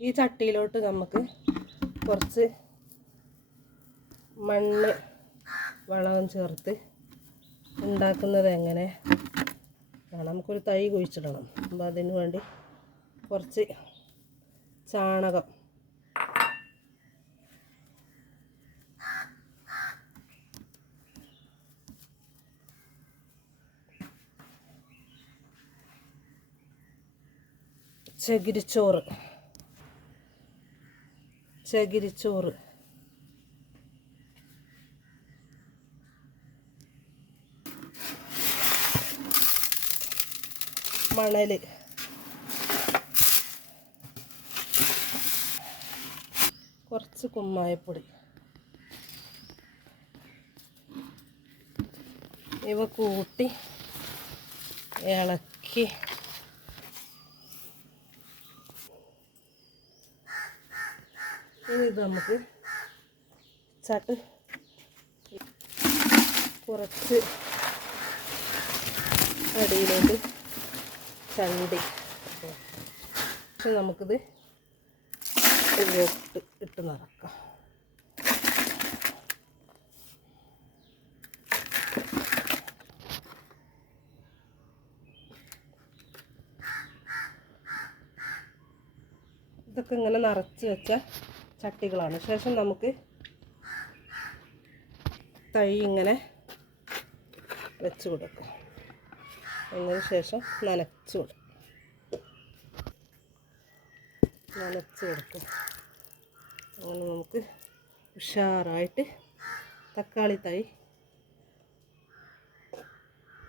ഈ ചട്ടിയിലോട്ട് നമുക്ക് കുറച്ച് മണ്ണ് വളം ചേർത്ത് ഉണ്ടാക്കുന്നത് എങ്ങനെ നമുക്കൊരു തൈ കുഴിച്ചിടണം. അപ്പോൾ അതിന് വേണ്ടി കുറച്ച് ചാണകം ചകിരിച്ചോറ് ചകിരിച്ചോറ് മണൽ കുറച്ച് കുമ്മായപ്പൊടി. ഇവ കൂട്ടി ഇളക്കി ഇനി ഇത് നമുക്ക് ചട്ട് കുറച്ച് അടിയിലേക്ക് ചണ്ടി. പക്ഷെ നമുക്കിത് ഇതിലോട്ട് ഇട്ട് നടക്കാം. ഇതൊക്കെ ഇങ്ങനെ നിറച്ച് വെച്ച ചട്ടികളാണ്. ശേഷം നമുക്ക് തൈ ഇങ്ങനെ വെച്ച് കൊടുക്കാം. അതിന് ശേഷം നനച്ച് കൊടുക്കും. നനച്ച് കൊടുക്കും. അങ്ങനെ നമുക്ക് ഉഷാറായിട്ട് തക്കാളി തൈ